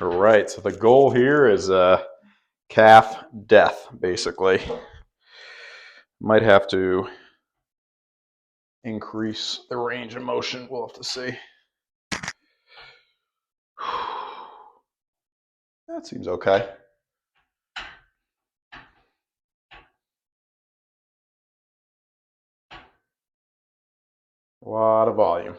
All right, so the goal here is calf death, basically. Might have to increase the range of motion. We'll have to see. That seems okay. A lot of volume.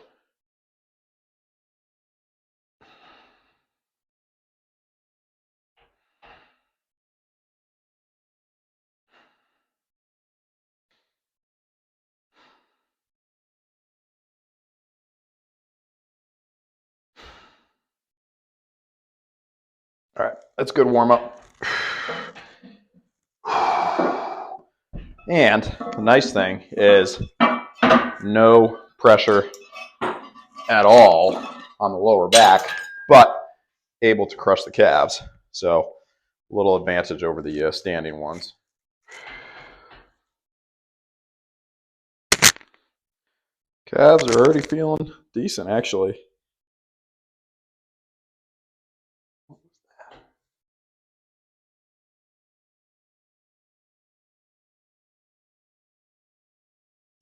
All right, that's a good warm up. And the nice thing is no pressure at all on the lower back, but able to crush the calves. So a little advantage over the standing ones. Calves are already feeling decent, actually.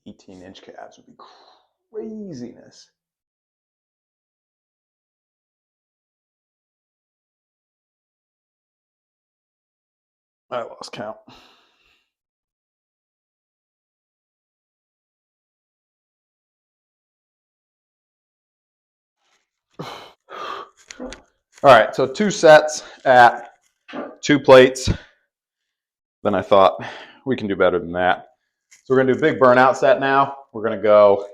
18-inch calves would be craziness. I lost count. All right, so 2 sets at 2 plates. Then I thought we can do better than that. So we're gonna do a big burnout set now. We're gonna go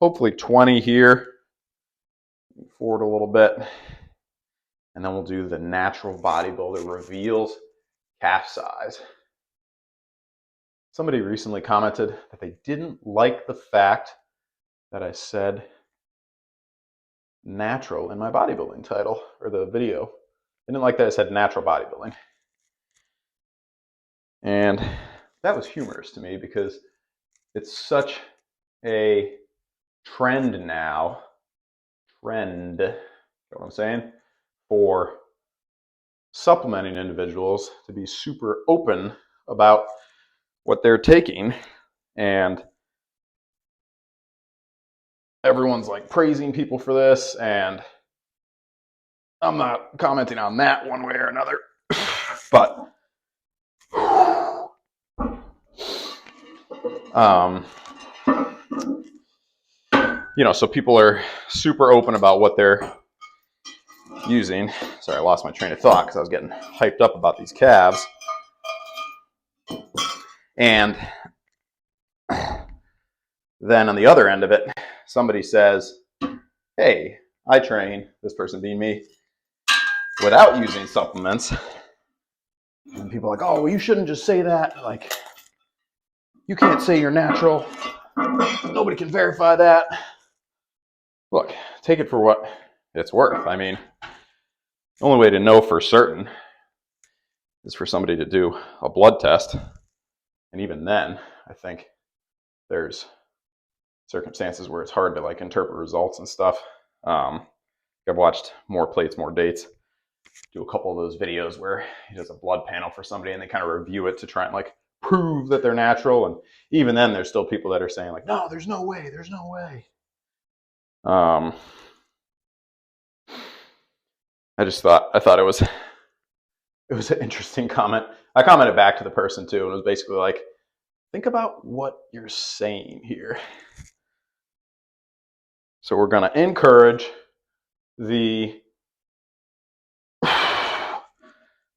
hopefully 20 here, forward a little bit, and then we'll do the natural bodybuilder reveals calf size. Somebody recently commented that they didn't like the fact that I said natural in my bodybuilding title or the video. They didn't like that I said natural bodybuilding. And that was humorous to me because it's such a trend now. You know what I'm saying? For supplementing individuals to be super open about what they're taking, and everyone's like praising people for this, and I'm not commenting on that one way or another. But you know, so people are super open about what they're using. Sorry, I lost my train of thought because I was getting hyped up about these calves. And then on the other end of it, somebody says, hey, I train, this person being me, without using supplements. And people are like, oh, well, you shouldn't just say that. Like, you can't say you're natural. Nobody can verify that. Look, take it for what it's worth. I mean, the only way to know for certain is for somebody to do a blood test. And even then, I think there's circumstances where it's hard to like interpret results and stuff. I've watched More Plates, More Dates do a couple of those videos where he does a blood panel for somebody and they kind of review it to try and like prove that they're natural. And even then, there's still people that are saying like, no, there's no way, there's no way. I thought it was an interesting comment. I commented back to the person too, and it was basically like, think about what you're saying here. So we're going to encourage the,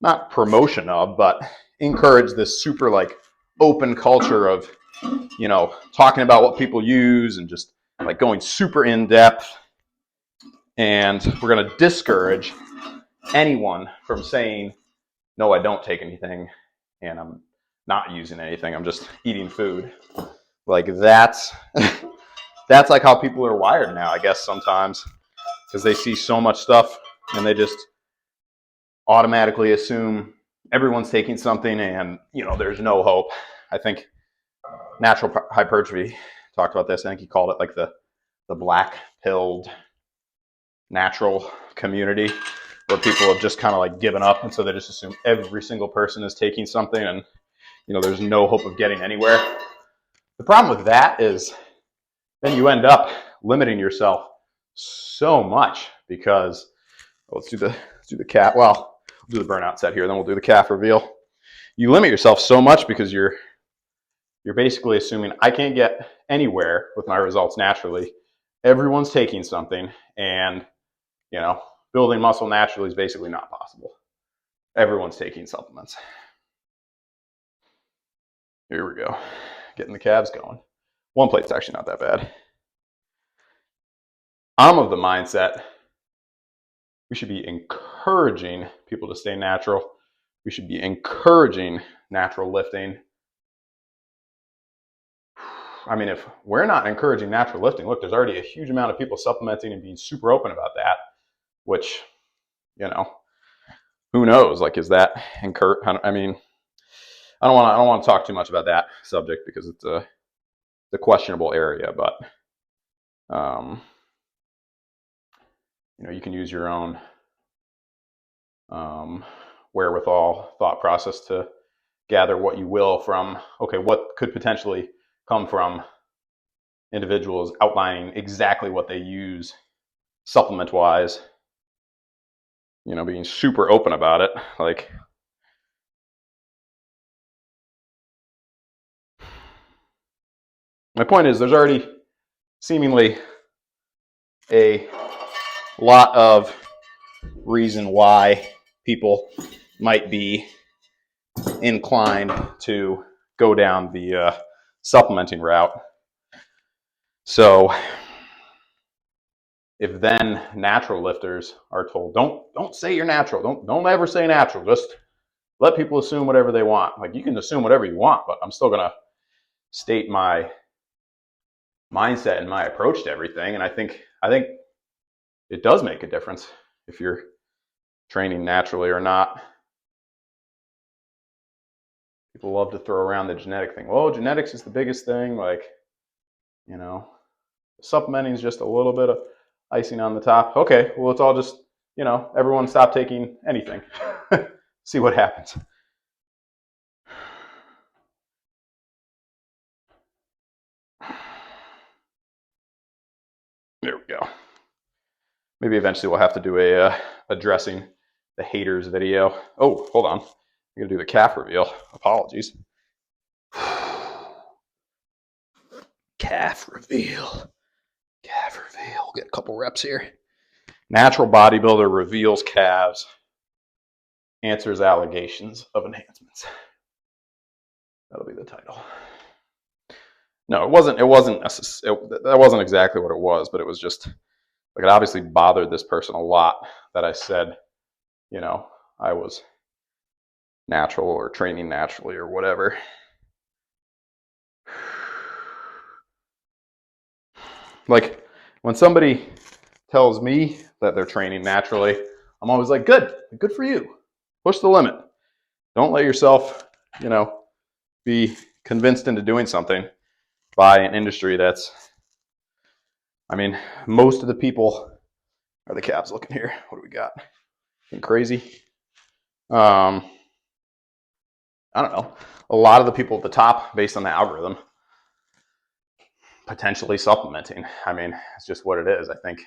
not promotion of, but encourage this super like open culture of, you know, talking about what people use and just like going super in depth. And we're going to discourage anyone from saying, no, I don't take anything and I'm not using anything. I'm just eating food. Like that's like how people are wired now, I guess, sometimes, because they see so much stuff and they just automatically assume everyone's taking something and, you know, there's no hope. I think Natural Hypertrophy talked about this. I think he called it like the black pilled natural community. where people have just kind of like given up, and so they just assume every single person is taking something, and there's no hope of getting anywhere. The problem with that is then you end up limiting yourself so much because let's do the calf. Well, we'll do the burnout set here, then we'll do the calf reveal. You limit yourself so much because you're basically assuming I can't get anywhere with my results naturally. Everyone's taking something, and building muscle naturally is basically not possible. Everyone's taking supplements. Here we go. Getting the calves going. One plate's actually not that bad. I'm of the mindset we should be encouraging people to stay natural. We should be encouraging natural lifting. I mean, if we're not encouraging natural lifting, look, there's already a huge amount of people supplementing and being super open about that, which, who knows? Like, is that I mean, I don't want to talk too much about that subject because it's a questionable area, but you can use your own wherewithal, thought process to gather what you will from, okay, what could potentially come from individuals outlining exactly what they use supplement-wise, being super open about it. Like, my point is there's already seemingly a lot of reason why people might be inclined to go down the supplementing route. So if then natural lifters are told, don't say you're natural, don't ever say natural, just let people assume whatever they want. Like, you can assume whatever you want, but I'm still gonna state my mindset and my approach to everything. And I think it does make a difference if you're training naturally or not. People love to throw around the genetic thing. Well, genetics is the biggest thing. Like, supplementing is just a little bit of icing on the top. Okay, well, it's all just, everyone stop taking anything. See what happens. There we go. Maybe eventually we'll have to do a addressing the haters video. Oh, hold on. I'm going to do the calf reveal. Apologies. Calf reveal. Calf reveal. Get a couple reps here. Natural bodybuilder reveals calves. Answers allegations of enhancements. That'll be the title. No, that wasn't exactly what it was, but it was just, like, it obviously bothered this person a lot that I said, I was natural or training naturally or whatever. Like, when somebody tells me that they're training naturally, I'm always like, good for you. Push the limit. Don't let yourself, be convinced into doing something by an industry that's, I mean, most of the people are the calves looking here. What do we got? Getting crazy. I don't know. A lot of the people at the top, based on the algorithm, potentially supplementing. I mean, it's just what it is. I think,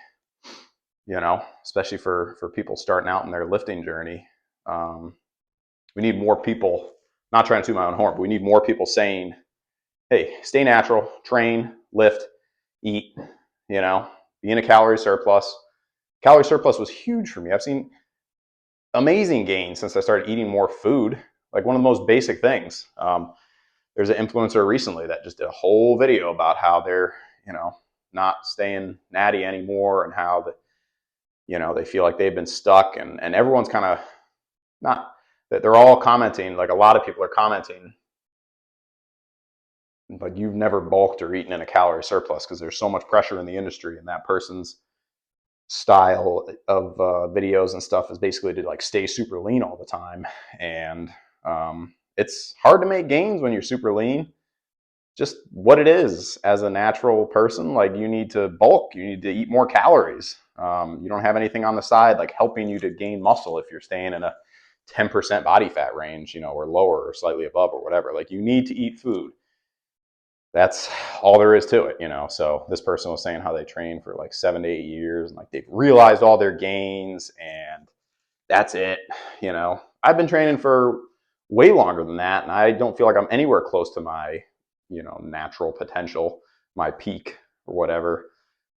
especially for people starting out in their lifting journey, we need more people, not trying to toot my own horn, but we need more people saying, hey, stay natural, train, lift, eat, be in a calorie surplus. Calorie surplus was huge for me. I've seen amazing gains since I started eating more food, like one of the most basic things. There's an influencer recently that just did a whole video about how they're, not staying natty anymore and how they feel like they've been stuck, and everyone's kind of not, that they're all commenting, like a lot of people are commenting, like, you've never bulked or eaten in a calorie surplus because there's so much pressure in the industry, and that person's style of videos and stuff is basically to like stay super lean all the time. And it's hard to make gains when you're super lean. Just what it is as a natural person. Like, you need to bulk, you need to eat more calories. You don't have anything on the side like helping you to gain muscle if you're staying in a 10% body fat range, or lower or slightly above or whatever. Like, you need to eat food. That's all there is to it, So this person was saying how they train for like 7 to 8 years and like they've realized all their gains and that's it. I've been training for way longer than that, and I don't feel like I'm anywhere close to my, natural potential, my peak or whatever.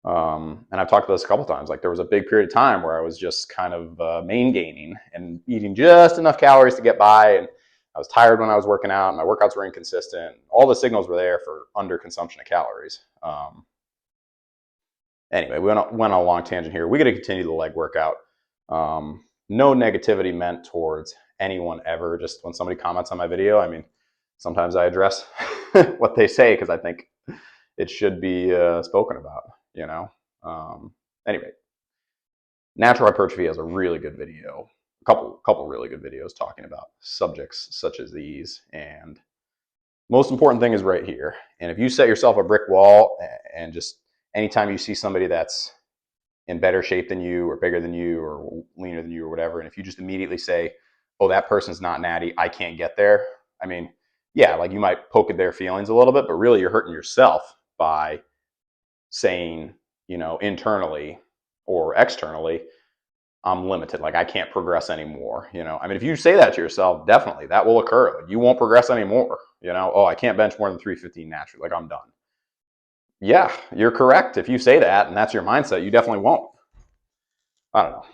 And I've talked about this a couple times. Like, there was a big period of time where I was just kind of main gaining and eating just enough calories to get by, and I was tired when I was working out. My workouts were inconsistent. All the signals were there for under consumption of calories. Anyway, we went on a long tangent here. We got to continue the leg workout. No negativity meant towards anyone ever. Just when somebody comments on my video, sometimes I address what they say because I think it should be spoken about, Anyway, Natural Hypertrophy has a really good video, a couple really good videos talking about subjects such as these. And most important thing is right here. And if you set yourself a brick wall and just anytime you see somebody that's in better shape than you or bigger than you or leaner than you or whatever, and if you just immediately say, oh, that person's not natty, I can't get there. Yeah, like you might poke at their feelings a little bit, but really you're hurting yourself by saying, internally or externally, I'm limited. Like, I can't progress anymore. If you say that to yourself, definitely that will occur. Like, you won't progress anymore. Oh, I can't bench more than 315 naturally. Like, I'm done. Yeah, you're correct. If you say that and that's your mindset, you definitely won't. I don't know.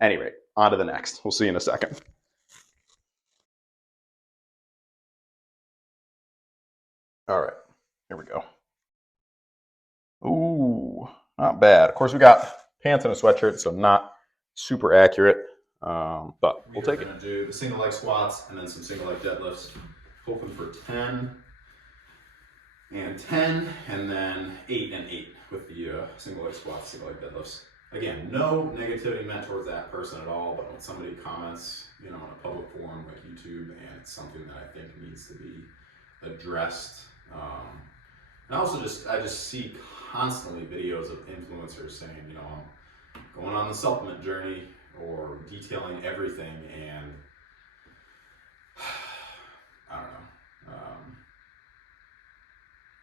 Anyway, on to the next. We'll see you in a second. All right, here we go. Ooh, not bad. Of course, we got pants and a sweatshirt, so not super accurate, but we'll take it. We're going to do the single leg squats and then some single leg deadlifts, hoping for 10 and 10, and then 8 and 8 with the single leg squats, single leg deadlifts. Again, no negativity meant towards that person at all, but when somebody comments, in a public forum like YouTube, and it's something that I think needs to be addressed. And also I just see constantly videos of influencers saying, I'm going on the supplement journey or detailing everything, and I don't know.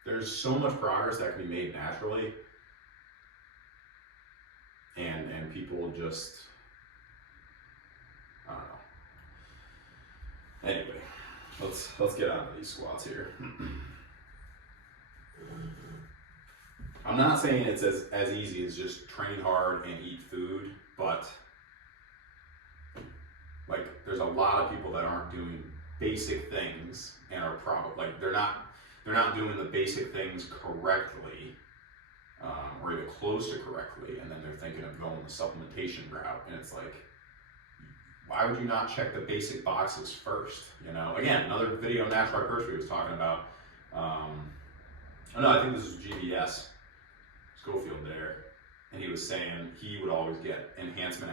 There's so much progress that can be made naturally, and people just, I don't know. Anyway, let's get on to these squats here. I'm not saying it's as easy as just train hard and eat food, but like, there's a lot of people that aren't doing basic things and are probably like they're not doing the basic things correctly, or even close to correctly, and then they're thinking of going the supplementation route, and it's like, why would you not check the basic boxes first? Again, another video Natural Hypertrophy was talking about. I think this was GBS Schofield there, and he was saying he would always get enhancement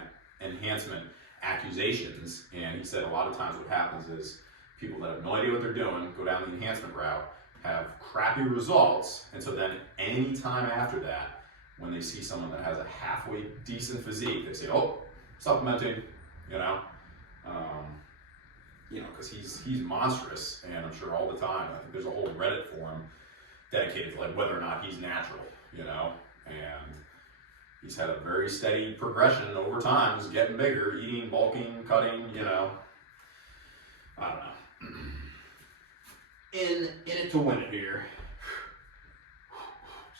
accusations, and he said a lot of times what happens is people that have no idea what they're doing go down the enhancement route, have crappy results, and so then any time after that, when they see someone that has a halfway decent physique, they say, oh, supplementing, because he's monstrous, and I'm sure all the time, I think there's a whole Reddit forum dedicated to like whether or not he's natural, and he's had a very steady progression over time, just getting bigger, eating, bulking, cutting, I don't know. In it to win it here.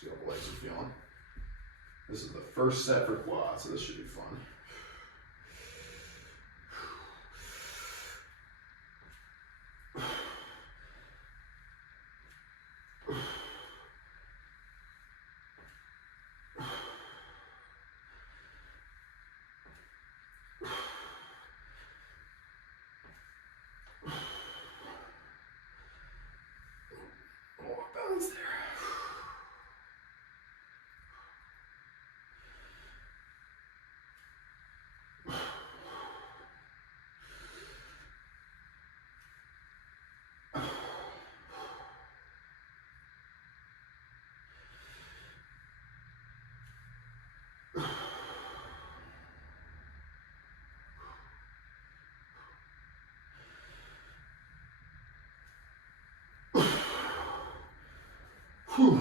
See how the legs are feeling. This is the first set for quad, so this should be fun. Balance there. Whew.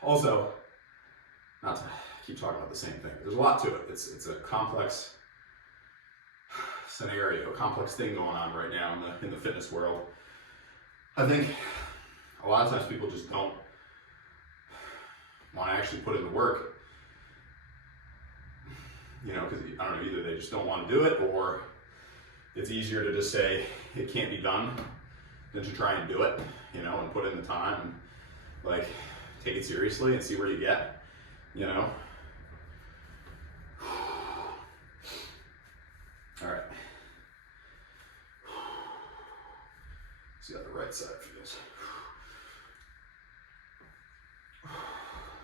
Also, not to keep talking about the same thing, there's a lot to it. It's a complex scenario, a complex thing going on right now in the fitness world. I think a lot of times people just don't want to actually put in the work, you know, because I don't know, either they just don't want to do it, or it's easier to just say it can't be done than to try and do it, you know, and put in the time and like take it seriously and see where you get, you know. All right. See how the right side feels.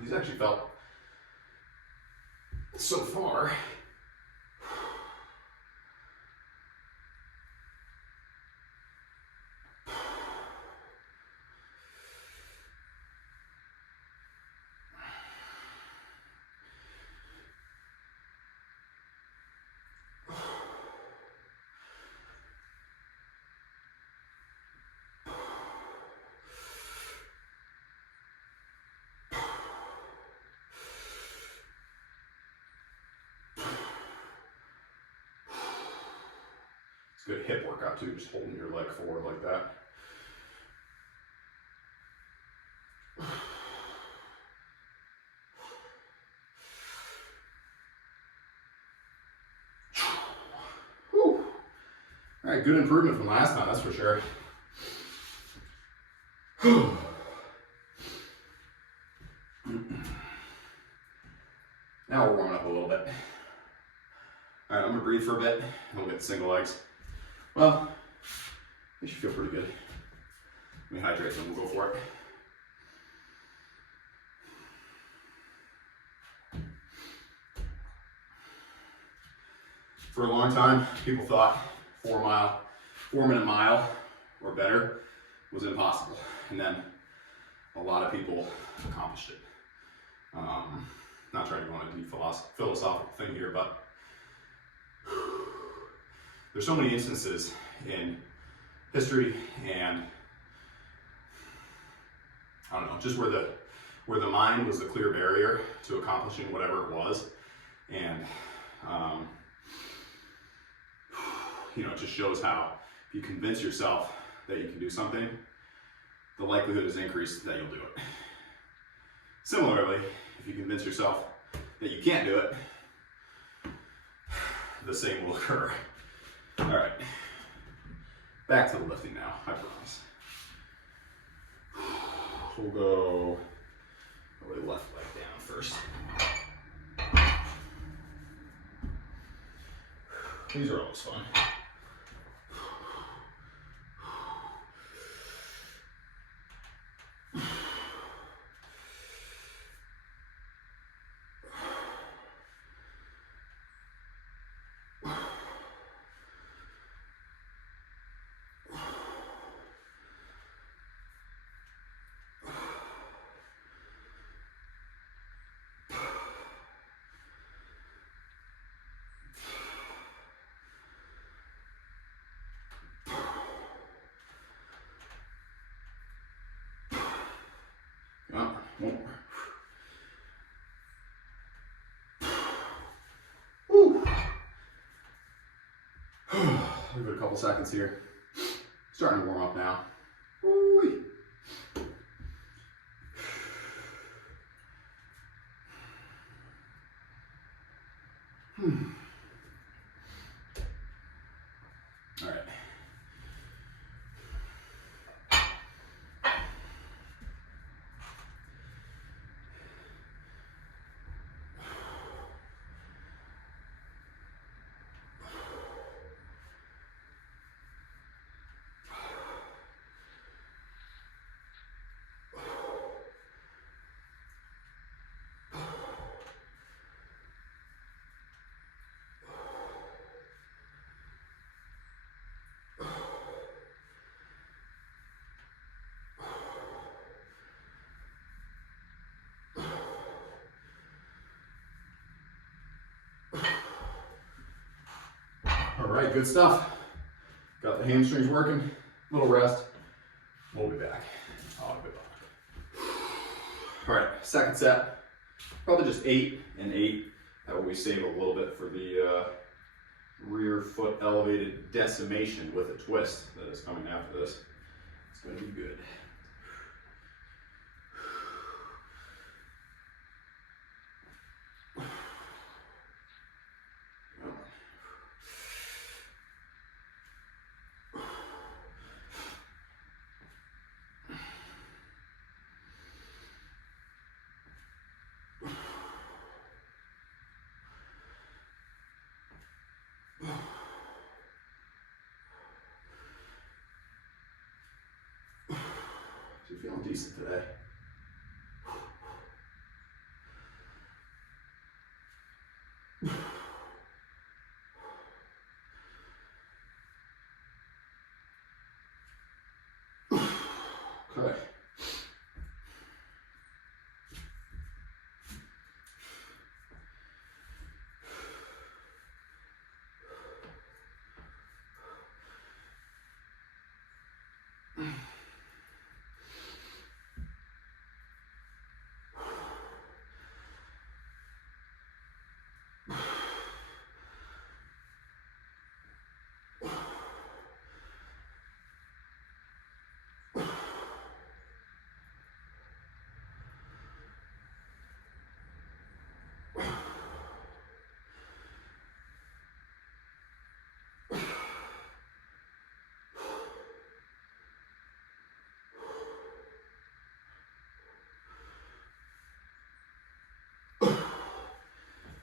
These actually felt so far. It's a good hip workout too, just holding your leg forward like that. Whew. All right, good improvement from last time, that's for sure. Now we're warming up a little bit. All right, I'm gonna breathe for a bit, and we'll get the single legs. Well, they should feel pretty good. Let me hydrate them, we'll go for it. For a long time, people thought 4-minute mile or better was impossible. And then a lot of people accomplished it. Not trying to go on a deep philosophical thing here, but there's so many instances in history and I don't know, just where the mind was the clear barrier to accomplishing whatever it was. And you know, it just shows how if you convince yourself that you can do something, the likelihood is increased that you'll do it. Similarly, if you convince yourself that you can't do it, the same will occur. All right, back to the lifting now, I promise. We'll go the left leg down first. These are always fun. More. Whew. Give it a couple seconds here. Starting to warm up now. Woo-wee. All right. All right, good stuff. Got the hamstrings working, little rest, We'll be back. I'll be back. All right, second set. Probably just 8 and 8. That way we save a little bit for the rear foot elevated decimation with a twist that is coming after this. It's going to be good. So you're feeling decent today. Okay.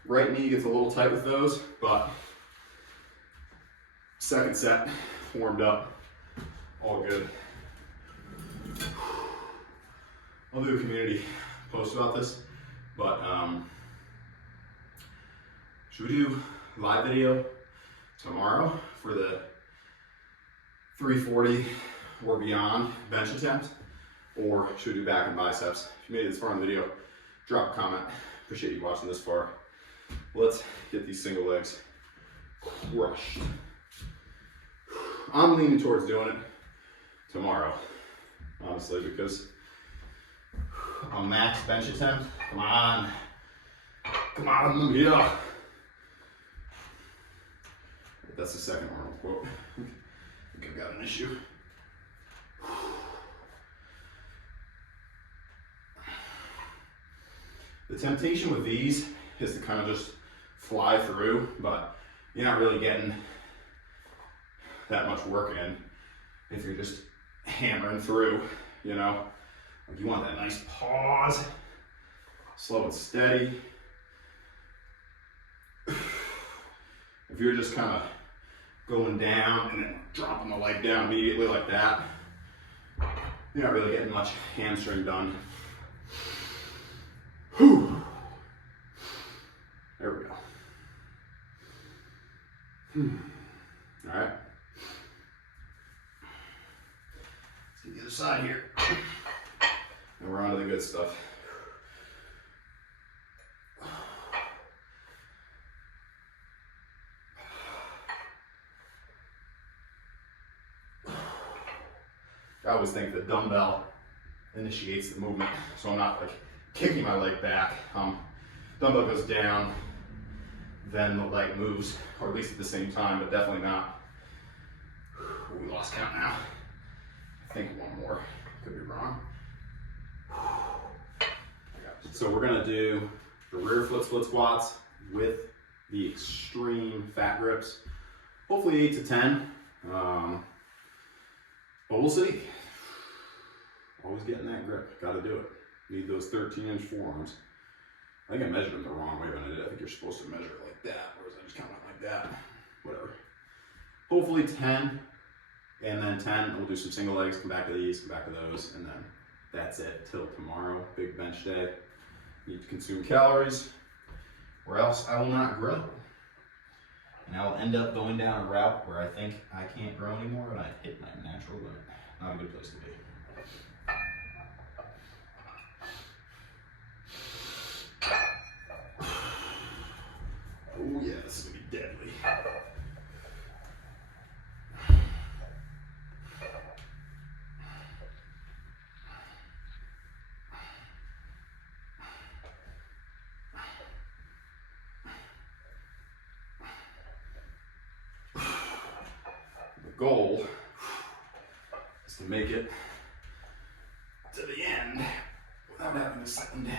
Right knee gets a little tight with those, but second set, warmed up, all good. I'll do a community post about this, but should we do live video tomorrow for the 340 or beyond bench attempt, or should we do back and biceps? If you made it this far in the video, drop a comment. Appreciate you watching this far. Let's get these single legs crushed. I'm leaning towards doing it tomorrow, honestly, because a max bench attempt, come on, yeah. That's the second Arnold quote. I think I've got an issue. The temptation with these is to kind of just fly through, but you're not really getting that much work in if you're just hammering through, you know? Like, you want that nice pause, slow and steady. If you're just kind of going down and then dropping the leg down immediately like that, you're not really getting much hamstring done. Whew. There we go. All right. Let's get the other side here. And we're on to the good stuff. I always think the dumbbell initiates the movement, so I'm not like kicking my leg back. Dumbbell goes down, then the leg moves, or at least at the same time, but definitely not. Ooh, we lost count now. I think one more, could be wrong. So we're gonna do the rear foot split squats with the extreme fat grips. Hopefully 8 to 10, but we'll see. Always getting that grip, gotta do it. Need those 13-inch forearms. I think I measured them the wrong way when I did it. I think you're supposed to measure it like that, whereas I just kind of went like that. Whatever. Hopefully 10, and then 10, and we'll do some single legs, come back to these, come back to those, and then that's it till tomorrow. Big bench day. Need to consume calories, or else I will not grow. And I'll end up going down a route where I think I can't grow anymore, and I hit my natural limit. Not a good place to be. Oh yeah, this is gonna be deadly. goal is to make it to the end without having to set them down.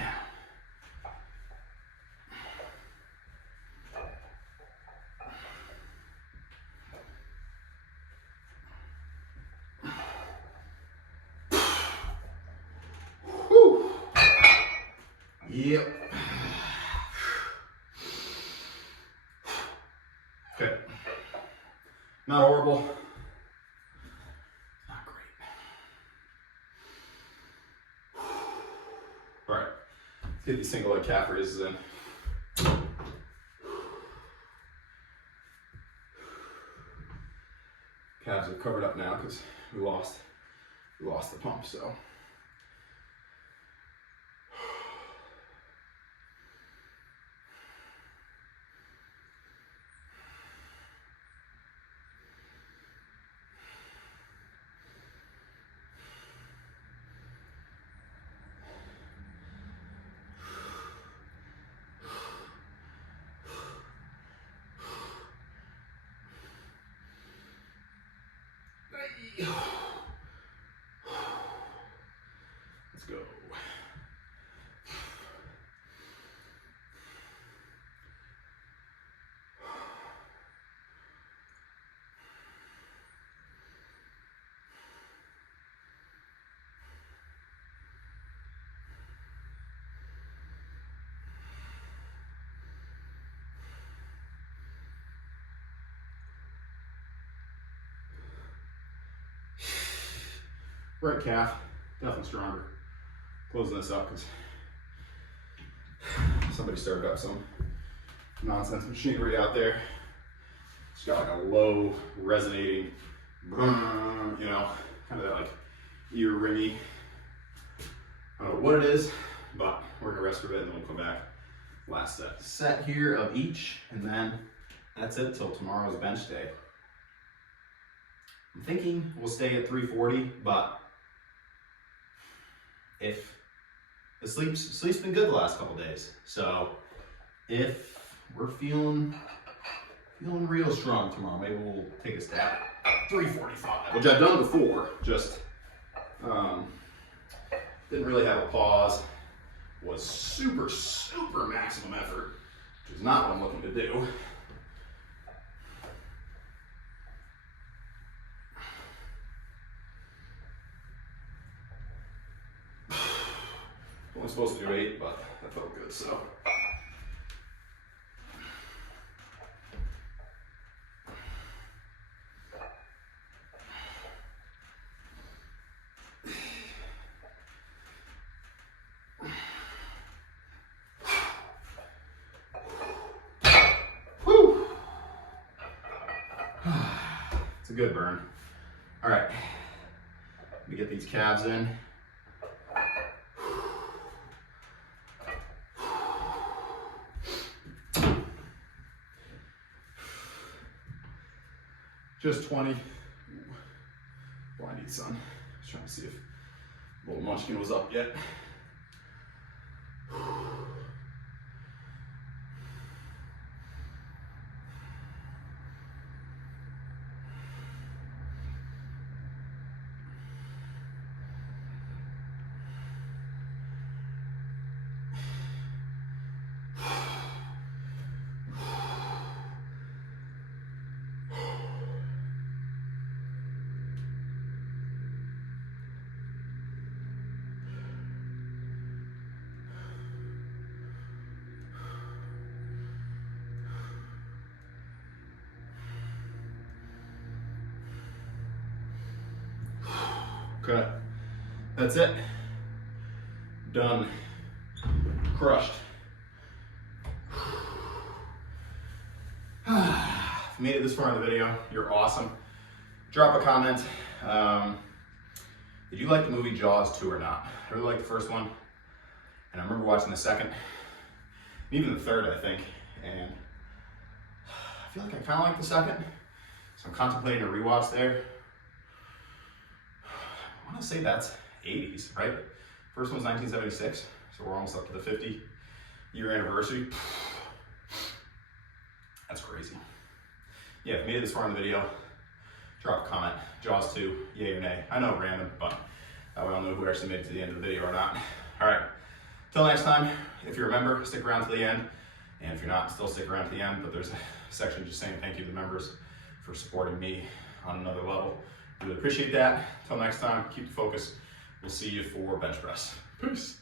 Whew. Yep. Okay. Not horrible. Not great. All right. Let's get these single leg calf raises in. Calves are covered up now because we lost the pump, so. Let's go. Right calf, definitely stronger. Closing this up because somebody started up some nonsense machinery out there. It's got like a low resonating, you know, kind of that like ear ringy. I don't know what it is, but we're gonna rest for a bit and then we'll come back. Last set here of each, and then that's it till tomorrow's bench day. I'm thinking we'll stay at 340, but if the sleep's been good the last couple days, so if we're feeling real strong tomorrow, maybe we'll take a stab at 345, which I've done before. Just didn't really have a pause. Was super maximum effort, which is not what I'm looking to do. Only supposed to do 8, but that felt good, so. Whew. It's a good burn. All right, let me get these calves in. Just 20. Oh, I need sun. Just trying to see if little munchkin was up yet. Okay, that's it. Done. Crushed. If you made it this far in the video, you're awesome. Drop a comment. Did you like the movie Jaws 2 or not? I really liked the first one, and I remember watching the second, even the third, I think, and I feel like I kind of like the second, so I'm contemplating a rewatch there. I want to say that's 80s, right? First one was 1976, so we're almost up to the 50-year anniversary. That's crazy. Yeah, if you made it this far in the video, drop a comment. Jaws 2, yay or nay. I know random, but we all know who actually made it to the end of the video or not. All right, till next time, if you're a member, stick around to the end. And if you're not, still stick around to the end, but there's a section just saying thank you to the members for supporting me on another level. Really appreciate that. Till next time, keep the focus. We'll see you for bench press. Peace.